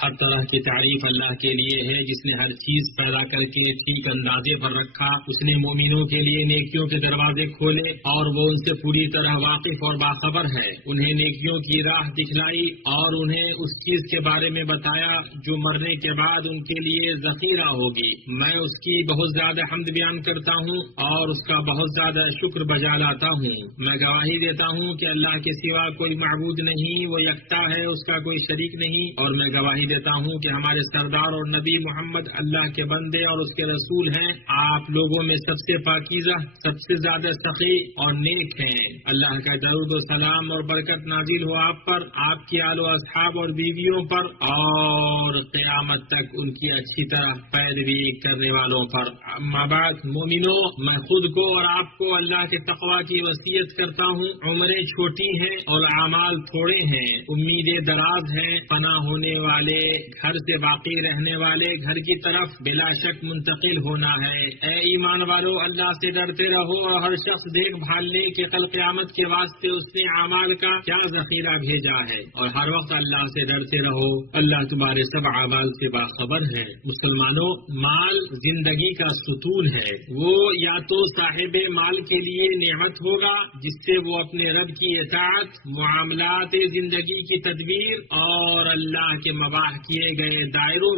ہر طرح کی تعریف اللہ کے لیے ہے جس نے ہر چیز پیدا کر کے ٹھیک اندازے پر رکھا. اس نے مومنوں کے لیے نیکیوں کے دروازے کھولے اور وہ ان سے پوری طرح واقف اور باخبر ہے. انہیں نیکیوں کی راہ دکھلائی اور انہیں اس چیز کے بارے میں بتایا جو مرنے کے بعد ان کے لیے ذخیرہ ہوگی. میں اس کی بہت زیادہ حمد بیان کرتا ہوں اور اس کا بہت زیادہ شکر بجا لاتا ہوں. میں گواہی دیتا ہوں کہ اللہ کے سوا کوئی معبود نہیں، وہ یکتا ہے، اس کا کوئی شریک نہیں. اور میں گواہی دیتا ہوں کہ ہمارے سردار اور نبی محمد اللہ کے بندے اور اس کے رسول ہیں. آپ لوگوں میں سب سے پاکیزہ، سب سے زیادہ سخی اور نیک ہیں. اللہ کا درود و سلام اور برکت نازل ہو آپ پر، آپ کی آل و اصحاب اور بیویوں پر، اور قیامت تک ان کی اچھی طرح پیروی کرنے والوں پر. اما بعد، مومنو، میں خود کو اور آپ کو اللہ کے تقوی کی وصیت کرتا ہوں. عمریں چھوٹی ہیں اور اعمال تھوڑے ہیں، امیدیں دراز ہیں. فنا ہونے والے گھر سے باقی رہنے والے گھر کی طرف بلا شک منتقل ہونا ہے. اے ایمان والو، اللہ سے ڈرتے رہو اور ہر شخص دیکھ بھال لے کہ کل قیامت کے واسطے اس نے اعمال کا کیا ذخیرہ بھیجا ہے. اور ہر وقت اللہ سے ڈرتے رہو، اللہ تمہارے سب اعمال سے باخبر ہے. مسلمانوں، مال زندگی کا ستون ہے. وہ یا تو صاحب مال کے لیے نعمت ہوگا جس سے وہ اپنے رب کی اطاعت، معاملات زندگی کی تدبیر اور اللہ کے مباح کیے گئے دائروں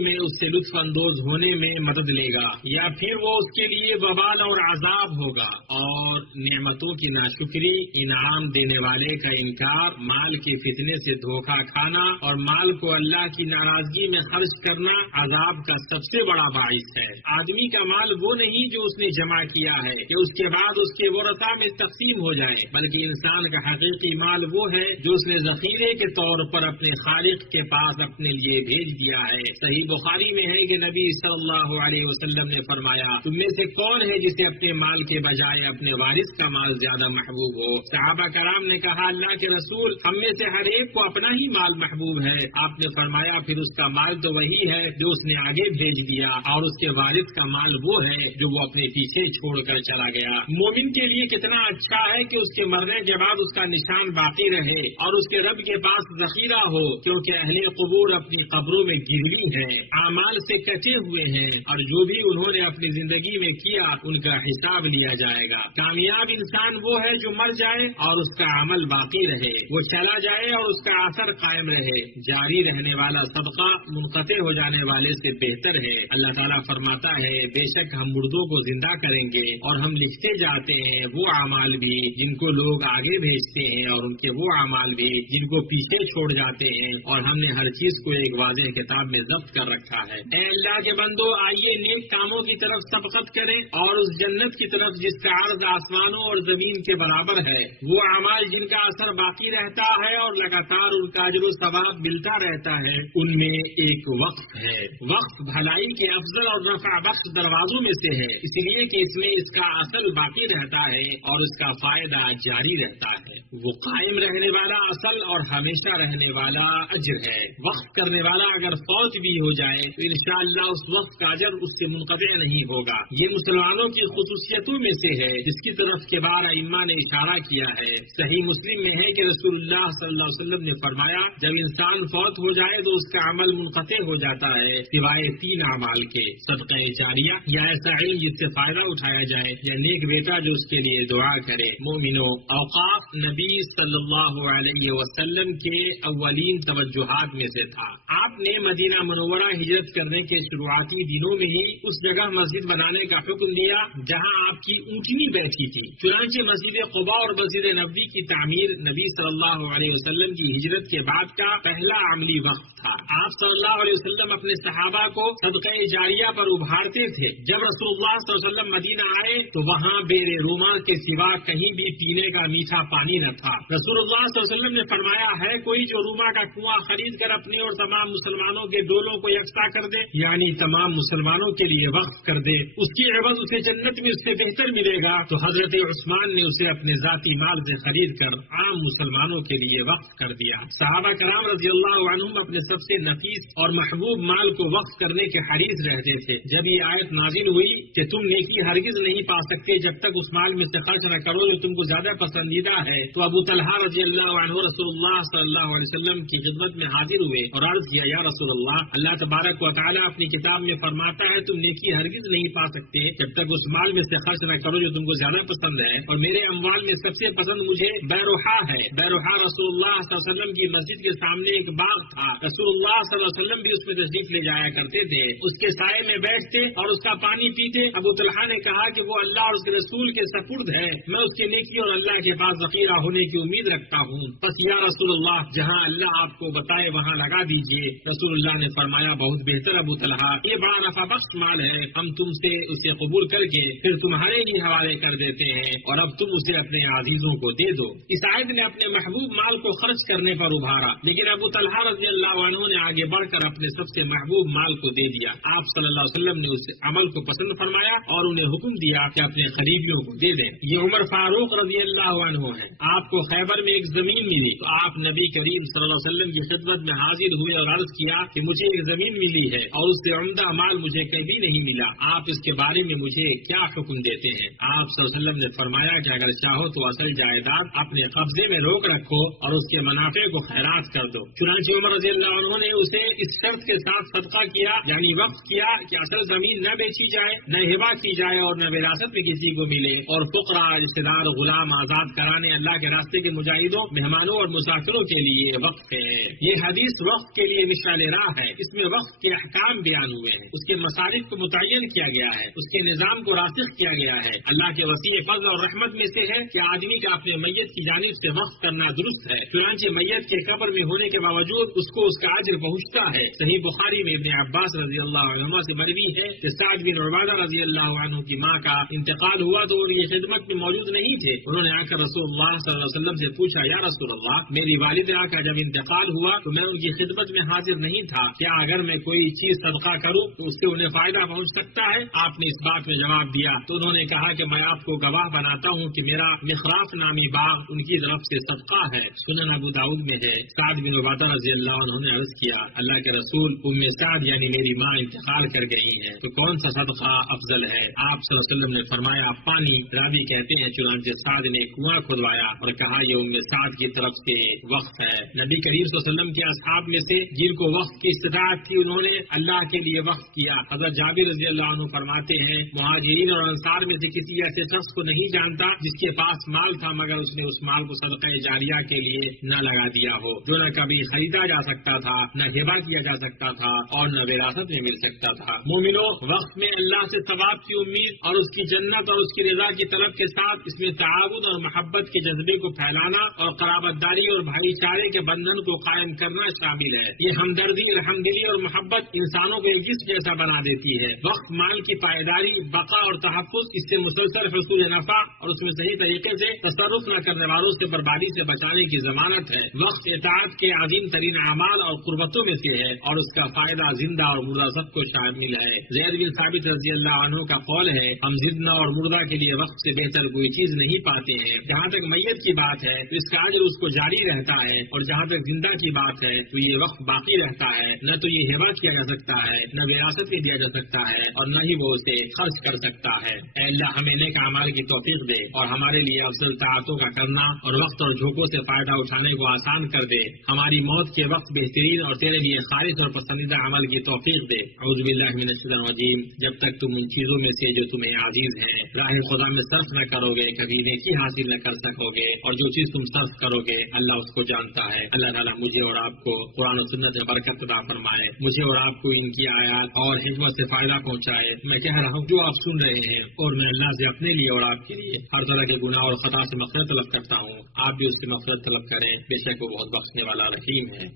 میں اس سے لطف اندوز ہونے میں مدد لے گا، یا پھر وہ اس کے لیے وبال اور عذاب ہوگا. اور نعمتوں کی ناشکری، انعام دینے والے کا انکار، مال کے فتنے سے دھوکہ کھانا اور مال کو اللہ کی ناراضگی میں خرچ کرنا عذاب کا سب سے بڑا باعث ہے. آدمی کا مال وہ نہیں جو اس نے جمع کیا ہے کہ اس کے بعد اس کے ورثہ میں تقسیم ہو جائے، بلکہ انسان کا حقیقی مال وہ ہے جو اس نے ذخیرے کے طور پر اپنے خالق کے پاس اپنے لیے بھیج دیا ہے. صحیح بخاری میں ہے کہ نبی صلی اللہ علیہ وسلم نے فرمایا، تم میں سے کون ہے جسے اپنے مال کے بجائے اپنے وارث کا مال زیادہ محبوب ہو؟ صحابہ کرام نے کہا، اللہ کے رسول، ہم میں سے ہر ایک کو اپنا ہی مال محبوب ہے. آپ نے فرمایا، پھر اس کا مال تو وہی ہے جو اس نے آگے بھیج دیا، اور اس کے وارث کا مال وہ ہے جو وہ اپنے پیچھے چھوڑ کر چلا گیا. مومن کے لیے کتنا اچھا ہے کہ اس کے مرنے کے بعد اس کا نشان باقی رہے اور اس کے رب کے پاس ذخیرہ ہو، کیونکہ اہل قبور اپنی قبروں میں گروی ہیں، اعمال سے کٹے ہوئے ہیں، اور جو بھی انہوں نے اپنی زندگی میں کیا ان کا حساب لیا جائے گا. کامیاب انسان وہ ہے جو مر جائے اور اس کا عمل باقی رہے، وہ چلا جائے اور اس کا اثر قائم رہے. جاری رہنے والا صدقہ منقطع ہو جانے والے سے بہتر ہے. اللہ تعالیٰ فرماتا ہے، بے شک ہم مردوں کو زندہ کریں گے اور ہم لکھتے جاتے ہیں وہ اعمال بھی جن کو لوگ آگے بھیجتے ہیں اور ان کے وہ اعمال بھی جن کو پیچھے چھوڑ جاتے ہیں، اور ہم نے ہر چیز کو ایک واضح کتاب میں ضبط کر رکھا ہے. اے اللہ کے بندو، آئیے نیک کاموں کی طرف سبقت کریں اور اس جنت کی طرف جس کا عرض آسمانوں اور زمین کے برابر ہے. وہ اعمال جن کا اثر باقی رہتا ہے اور لگاتار ان کا اجر و ثواب ملتا رہتا ہے، ان میں ایک وقف ہے. وقف بھلائی کے افضل اور نفع بخش دروازوں میں سے ہے، اس لیے کہ اس میں اس کا اصل باقی رہتا ہے اور اس کا فائدہ جاری رہتا ہے. وہ قائم رہنے والا اصل اور ہمیشہ رہنے والا اجر ہے. وقف کرنے والا اگر فوت بھی ہو جائے تو انشاءاللہ اس وقت کا اجر اس سے منقطع نہیں ہوگا. یہ مسلمانوں کی خصوصیتوں میں سے ہے جس کی طرف کے بار ائمہ نے اشارہ کیا ہے. صحیح مسلم میں ہے کہ رسول اللہ صلی اللہ علیہ وسلم نے فرمایا، جب انسان فوت ہو جائے تو اس کا عمل منقطع ہو جاتا ہے سوائے 3 اعمال کے: صدقہ جاریہ، یا ایسا علم جس سے فائدہ اٹھایا جائے، یا نیک بیٹا جو اس کے لیے دعا کرے. مومنو، اوقاف نبی صلی اللہ علیہ وسلم کے اولین توجہات میں سے تھا. آپ نے مدینہ منورہ ہجرت کرنے کے شروعاتی دنوں میں ہی اس جگہ مسجد بنانے کا حکم دیا جہاں آپ کی اونٹنی بیٹھی تھی. چنانچہ مسجد قباء اور مسجد نبوی کی تعمیر نبی صلی اللہ علیہ وسلم کی ہجرت کے بعد کا پہلا عملی وقت تھا. آپ صلی اللہ علیہ وسلم اپنے صحابہ کو صدقہ جاریہ پر ابھارتے تھے. جب رسول اللہ صلی اللہ علیہ وسلم مدینہ آئے تو وہاں بیر روما کے سوا کہیں بھی پینے کا میٹھا پانی نہ تھا. رسول اللہ صلی اللہ علیہ وسلم نے فرمایا، ہے کوئی جو روما کا کنواں خرید کر اپنے اور تمام مسلمانوں کے ڈولوں کو یکساں کر دے، یعنی تمام مسلمانوں کے لیے وقف کر دے، اس کی عوض اسے جنت میں اس سے بہتر ملے گا. تو حضرت عثمان نے اسے اپنے ذاتی مال سے خرید کر عام مسلمانوں کے لیے وقف کر دیا. صحابہ کرام رضی اللہ عنہم اپنے سب سے نفیس اور محبوب مال کو وقف کرنے کے حریص رہتے تھے. جب یہ آیت نازل ہوئی کہ تم نیکی ہرگز نہیں پا سکتے جب تک اس مال میں سے خرچ نہ کرو جو تم کو زیادہ پسندیدہ ہے، تو ابو طلحہ رضی اللہ عنہ رسول اللہ صلی اللہ علیہ وسلم کی خدمت خدمت میں حاضر ہوئے اور عرض کیا یا رسول اللہ، اللہ تبارک و تعالیٰ اپنی کتاب میں فرماتا ہے تم نیکی ہرگز نہیں پا سکتے جب تک اس مال میں سے خرچ نہ کرو جو تم کو زیادہ پسند ہے، اور میرے اموال میں سب سے پسند مجھے بیروحا ہے۔ بیروحا رسول اللہ صلی اللہ علیہ وسلم کی مسجد کے سامنے ایک باغ تھا، رسول اللہ صلی اللہ علیہ وسلم بھی اس میں تشریف لے جایا کرتے تھے، اس کے سائے میں بیٹھتے اور اس کا پانی پیتے۔ ابو طلحہ نے کہا کہ وہ اللہ اور اس کے رسول کے سپرد ہے، میں اس کے نیکی اور اللہ کے پاس ذخیرہ ہونے کی امید رکھتا ہوں، بس یا رسول اللہ جہاں اللہ آپ کو بتائے وہاں لگا دیجیے۔ رسول اللہ نے فرمایا بہت بہتر ابو طلحہ، یہ بڑا نفع بخش مال ہے، ہم تم سے اسے قبول کر کے پھر تمہارے ہی حوالے کر دیتے ہیں اور اب تم اسے اپنے عزیزوں کو دے دو۔ اس آیت نے اپنے محبوب مال کو خرچ کرنے پر ابھارا، لیکن ابو طلحہ رضی اللہ عنہ نے آگے بڑھ کر اپنے سب سے محبوب مال کو دے دیا۔ آپ صلی اللہ علیہ وسلم نے اس عمل کو پسند فرمایا اور انہیں حکم دیا کہ اپنے قریبیوں کو دے دیں۔ یہ عمر فاروق رضی اللہ عنہ ہیں۔ آپ کو خیبر میں ایک زمین ملی تو آپ نبی کریم صلی اللہ علیہ وسلم کی خدمت میں حاضر ہوئے اور عرض کیا کہ مجھے ایک زمین ملی ہے اور اس سے عمدہ مال مجھے کبھی نہیں ملا، آپ اس کے بارے میں مجھے کیا حکم دیتے ہیں؟ آپ صلی اللہ علیہ وسلم نے فرمایا کہ اگر چاہو تو اصل جائیداد اپنے قبضے میں روک رکھو اور اس کے منافع کو خیرات کر دو۔ چنانچہ عمر رضی اللہ عنہ نے اسے اس شرط کے ساتھ صدقہ کیا، یعنی وقف کیا کہ اصل زمین نہ بیچی جائے، نہ ہبہ کی جائے اور نہ وراثت میں کسی کو ملے، اور فقراء، رشتہ دار، غلام آزاد کرانے اللہ کے راستے کے مجاہدوں، مہمانوں اور مسافروں کے لیے وقف ہے۔ یہ حدیث وقف کے لیے مشعل راہ ہے، اس میں وقف کے احکام بیان ہوئے ہیں، اس کے مصارف کو متعین کیا گیا ہے، اس کے نظام کو راسخ کیا گیا ہے۔ اللہ کے وسیع فضل اور رحمت میں سے ہے کہ آدمی کا اپنے میت کی جانب سے وقف کرنا درست ہے، چنانچہ میت کے قبر میں ہونے کے باوجود اس کو اس کا اجر پہنچتا ہے۔ صحیح بخاری میں ابن عباس رضی اللہ عنہ سے مروی ہے کہ سعد بن عبادہ رضی اللہ عنہ کی ماں کا انتقال ہوا تو ان کی خدمت میں موجود نہیں تھے، انہوں نے آ کر رسول اللہ صلی اللہ علیہ وسلم سے پوچھا یا رسول اللہ، میری والدہ کا جب انتقال ہوا تو میں ان کی خدمت میں حاضر نہیں تھا، کیا اگر میں کوئی چیز صدقہ کروں تو اس سے انہیں فائدہ پہنچ سکتا ہے؟ آپ نے اس بات میں جواب دیا تو انہوں نے کہا کہ میں آپ کو گواہ بناتا ہوں کہ میرا مخراف نامی باغ ان کی طرف سے صدقہ ہے۔ سنن ابو داؤد میں ہے۔ سعد بن عبادہ رضی اللہ عنہ نے عرض کیا اللہ کے رسول، سعد یعنی میری ماں انتقال کر گئی ہیں تو کون سا صدقہ افضل ہے؟ آپ صلی اللہ علیہ وسلم نے فرمایا پانی۔ راوی کہتے ہیں چنانچہ سعد نے کنواں کھدوایا اور کہا یہ سعد کی طرف سے وقف ہے۔ نبی کریم صلی اللہ علیہ وسلم کے اصحاب میں سے جن کو وقف کی استطاعت تھی انہوں نے اللہ کے لیے وقف کیا۔ حضرت جابر رضی اللہ عنہ فرماتے ہیں مہاجرین اور انصار میں سے کسی ایسے شخص کو نہیں جانتا جس کے پاس مال تھا مگر اس نے اس مال کو صدقہ جاریہ کے لیے نہ لگا دیا ہو، جو نہ کبھی خریدا جا سکتا تھا، نہ ہبہ کیا جا سکتا تھا اور نہ وراثت میں مل سکتا تھا۔ مومنو، وقت میں اللہ سے ثواب کی امید اور اس کی جنت اور اس کی رضا کی طلب کے ساتھ اس میں تعاون اور محبت کے جذبے کو پھیلانا اور قرابت داری اور بھائی چارے کے بندھن کو قائم کرنا شامل ہے۔ یہ ہمدردی، رحمدلی اور محبت انسانوں کو ایک جسم جیسا بنا دیتی ہے۔ وقت مال کی پائیداری، بقا اور تحفظ، اس سے مسلسل حصول نفع اور اس میں صحیح طریقے سے تصرف نہ کرنے والوں سے بربادی سے بچانے کی ضمانت ہے۔ وقت اطاعت کے عظیم ترین اعمال اور قربتوں میں سے ہے اور اس کا فائدہ زندہ اور مردہ سب کو شامل ہے۔ زید بن ثابت رضی اللہ عنہ کا قول ہے ہم زندہ اور مردہ کے لیے وقت سے بہتر کوئی چیز نہیں پاتے ہیں۔ جہاں تک میت کی بات ہے تو اس کا اجر اس کو جاری رہتا ہے اور جہاں تک زندہ کی بات ہے تو یہ وقت باقی رہتا ہے، نہ تو یہ ہبہ کیا جا سکتا ہے، نہ وراثت میں دیا جا سکتا ہے اور نہ ہی وہ اسے خرچ کر سکتا ہے۔ اے اللہ ہمیں نیک اعمال کی توفیق دے اور ہمارے لیے افضل طاعتوں کا کرنا اور وقت اور جھوکوں سے فائدہ اٹھانے کو آسان کر دے۔ ہماری موت کے وقت بہترین اور تیرے لیے خالص اور پسندیدہ عمل کی توفیق دے۔ اعوذ باللہ من الشیطان الرجیم۔ جب تک تم ان چیزوں میں سے جو تمہیں عزیز ہیں راہ خدا میں صرف نہ کرو گے کبھی نیکی حاصل نہ کر سکو گے، اور جو چیز تم صرف کرو گے اللہ اس کو جانتا ہے۔ اللہ تعالیٰ مجھے اور آپ کو قرآن و سنت میں برکت عطا فرمائے، مجھے اور آپ کو ان کی آیات اور حکمت سے فائدہ پہنچائے۔ میں کہہ رہا ہوں جو آپ سن رہے ہیں اور میں اللہ سے اپنے لیے اور آپ کے لیے ہر طرح کے گناہ اور خطا سے مغفرت طلب کرتا ہوں، آپ بھی اس کی مغفرت طلب کریں، بے شک وہ بہت بخشنے والا رحیم ہے۔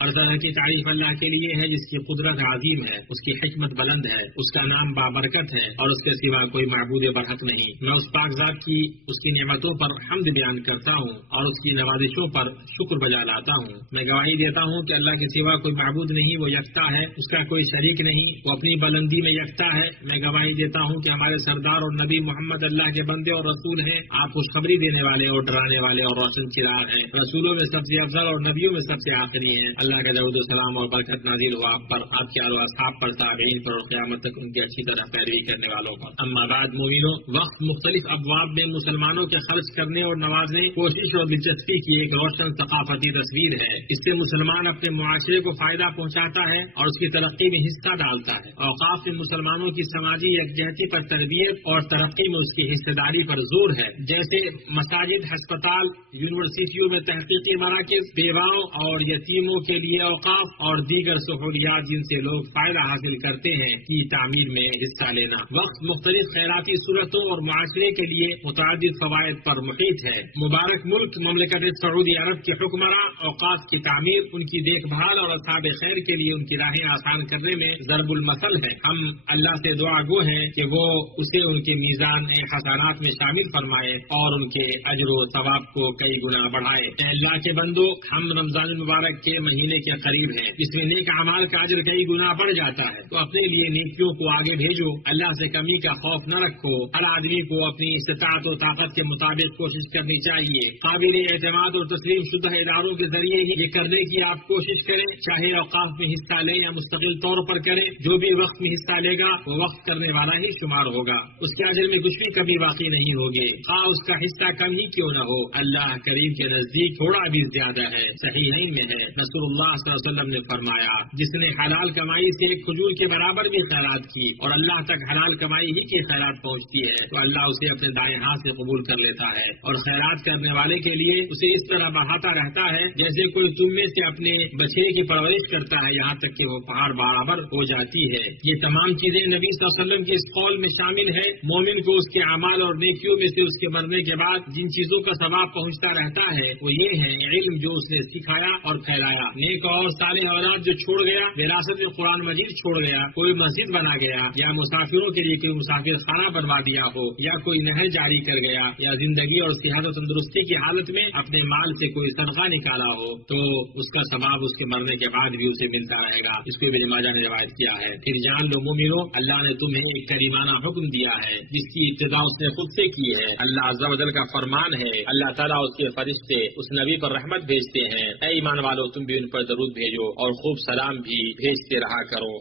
ہر طرح کی تعریف اللہ کے لیے ہے جس کی قدرت عظیم ہے، اس کی حکمت بلند ہے، اس کا نام بابرکت ہے اور اس کے سوا کوئی معبود برحق نہیں۔ میں اس پاک ذات کی اس کی نعمتوں پر حمد بیان کرتا ہوں اور اس کی نوازشوں پر شکر بجا لاتا ہوں۔ میں گواہی دیتا ہوں کہ اللہ کے سوا کوئی معبود نہیں، وہ یکتا ہے، اس کا کوئی شریک نہیں، وہ اپنی بلندی میں یکتا ہے۔ میں گواہی دیتا ہوں کہ ہمارے سردار اور نبی محمد اللہ کے بندے اور رسول ہیں، آپ خوشخبری دینے والے اور ڈرانے والے اور روشن چراغ ہیں، رسولوں میں سب سے افضل اور نبیوں میں سب سے آخری ہیں۔ اللہ کا درود و سلام اور برکت نازل ہو آپ پر، آپ کے آل و اصحاب پر، تابعین پر اور قیامت تک ان کی اچھی طرح پیروی کرنے والوں پر۔ اما بعد مومنوں، وقت مختلف ابواب میں مسلمانوں کے خرچ کرنے اور نوازنے، کوشش اور دلچسپی کی ایک روشن ثقافتی تصویر ہے۔ اس سے مسلمان اپنے معاشرے کو فائدہ پہنچاتا ہے اور اس کی ترقی میں حصہ ڈالتا ہے۔ اوقاف میں مسلمانوں کی سماجی یکجہتی پر تربیت اور ترقی میں اس کی حصہ داری پر زور ہے، جیسے مساجد، ہسپتال، یونیورسٹیوں میں تحقیقی مراکز، بیواؤں اور یتیموں کے لیے اوقاف اور دیگر سہولیات جن سے لوگ فائدہ حاصل کرتے ہیں کی تعمیر میں حصہ لینا۔ وقت مختلف خیراتی صورتوں اور معاشرے کے لیے متعدد فوائد پر محیط ہے۔ مبارک ملک مملکت سعودی عرب کے حکمراں اوقاف کی تعمیر، ان کی دیکھ بھال اور اصحاب خیر کے لیے ان کی راہیں آسان کرنے میں ضرب المثل ہے۔ ہم اللہ سے دعا گو ہیں کہ وہ اسے ان کے میزان حسنات میں شامل فرمائے اور ان کے اجر و ثواب کو کئی گنا بڑھائے۔ اے اللہ کے بندو، ہم رمضان المبارک کے مہینے کے قریب ہیں، جس میں نیک اعمال کا اجر کئی گنا بڑھ جاتا ہے، تو اپنے لیے نیکیوں کو آگے بھیجو، اللہ سے کمی کا خوف نہ رکھو۔ ہر آدمی کو اپنی استطاعت و طاقت کے مطابق کوشش کرنی چاہیے۔ قابل اعتماد اور تسلیم شدہ اداروں کے ذریعے ہی یہ کرنے کی آپ کوشش کریں، چاہے اوقاف میں حصہ لیں یا مستقل طور پر کریں۔ جو بھی وقت میں حصہ لے گا وہ وقت کرنے والا ہی شمار ہوگا، اس کے اجر میں کچھ بھی کمی باقی نہیں ہوگی، خواہ اس کا حصہ کم ہی کیوں نہ ہو۔ اللہ کریم کے نزدیک تھوڑا بھی زیادہ ہے۔ صحیحین میں ہے، رسول اللہ صلی اللہ علیہ وسلم نے فرمایا، جس نے حلال کمائی سے ایک کھجور کے برابر بھی خیرات کی اور اللہ تک حلال کمائی ہی کی خیرات پہنچتی ہے، تو اللہ اسے اپنے دائیں ہاتھ سے قبول کر لیتا ہے، اور خیرات کرنے والے کے لیے اسے اس طرح بڑھاتا رہتا ہے جیسے کوئی تم میں سے اپنے بچے کی پرورش کرتا ہے، یہاں تک کہ وہ پہاڑ برابر ہو جاتی ہے۔ یہ تمام چیزیں نبی صلی اللہ علیہ وسلم کے اس قول میں شامل ہے۔ مومن کو اس کے اعمال اور نیکیوں میں سے اس کے مرنے کے بعد جن چیزوں کا ثواب پہنچتا رہتا ہے وہ یہ ہے: علم جو اس نے سکھایا اور پھیلایا، نیک اور صالح اولاد جو چھوڑ گیا، وراثت میں قرآن مجید چھوڑ گیا، کوئی مسجد بنا گیا، یا مسافروں کے لیے کوئی مسافر خانہ بنوا دیا ہو، یا کوئی نہر جاری کر گیا، یا زندگی اور صحت و تندرستی کی حالت میں اپنے مال سے کوئی صدقہ نکالا ہو، تو اس کا ثواب اس کے مرنے کے بعد بھی اسے ملتا رہے گا۔ اس کو ابن ماجہ نے روایت کیا ہے۔ پھر جان لو مومنو، اللہ نے تمہیں ایک کریمانہ حکم دیا ہے جس کی ابتدا اس نے خود سے کی ہے۔ اللہ عز و جل کا فرمان ہے، اللہ تعالیٰ اس کے فرشتے اس نبی پر رحمت بھیجتے ہیں۔ اے ایمان والو، تم بھی ان پر درود بھیجو اور خوب سلام بھی بھیجتے رہا کرو۔